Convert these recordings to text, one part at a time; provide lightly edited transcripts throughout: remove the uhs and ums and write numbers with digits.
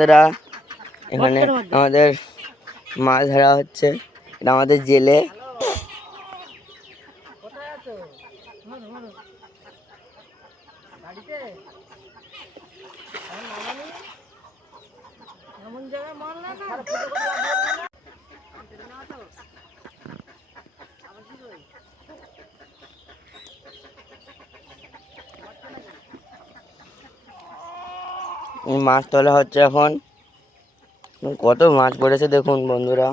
বন্ধুরা, এখানে আমাদের মাছ ধরা হচ্ছে। এটা আমাদের জেলে। মাছ তোলা হচ্ছে এখন। কত মাছ পড়েছে দেখুন বন্ধুরা।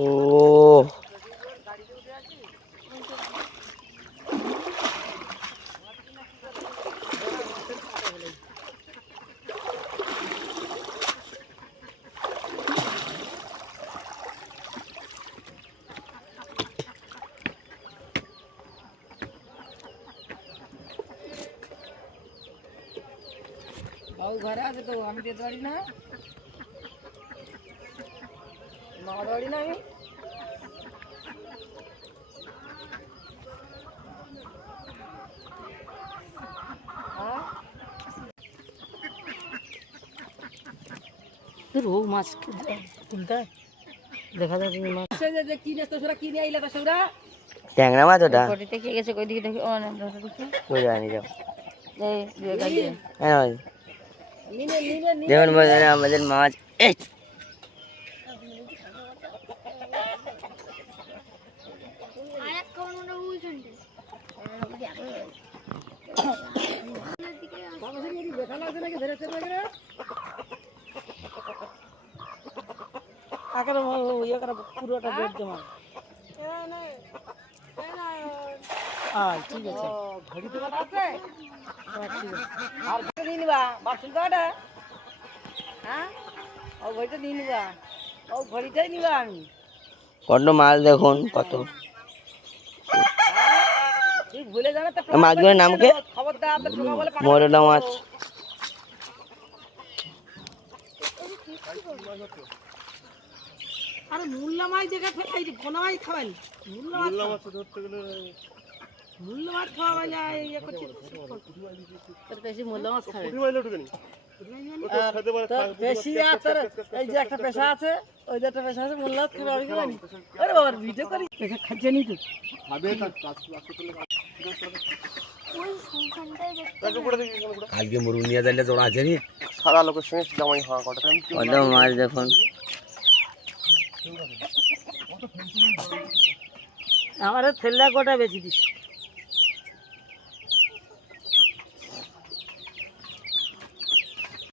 ও ঘরে আছে তো, আমি যেতে পারি না, নামাতে পারি না আমি। ও মাছ তুলতে দেখা যাচ্ছে মাছ কিনে তো সেটা কিনে আইলা তো সেটা ট্যাংরা মাছ ওটা। বডিতে কে গেছে কই দিকে দেখি। ও না কই জানি যাও। এই গাইয়ে হ্যাঁ দেখুন বন্ধুরা আমাদের মাছ। এই পুরোটা বেড জমা। ঠিক আছে, ঘড়ি তো আছে। আর নিয়ে নিবা বাসন কাটা। হ্যাঁ, ও ঘড়িটা নিয়ে নিবা, ও ঘড়িটাই নিবা। আমি কত মাছ দেখুন কত। ভুলে যাবে তো মাছগুলোর নাম কি? খবরদার বলে মোরলা মাছ। আরে মুল্লা মাছ দেখা ফেলাই কোনা মাছ খাবেন। মুল্লা মাছ ধরতে গেলে মুল্লা মাছ খাওয়া যায়। ইয়ে করছে তোর বেশি মুল্লা মাছ খাবে। বেশি আছে এই যে একটা পেশা আছে, ওই যে একটা পেশা আছে মুল্লা মাছ খাবে। আমি খাবেন আরে বাবা ভিডিও করি পেশা খাচ্ছে নি তো খাবে। কালকে মরু নিয়ে যাইলে জোড়া আছে নি সারা লোকের সঙ্গে জামাই হওয়া কত মাছ দেখুন। আমার ছেলেরা গোটা বেশি দিচ্ছে।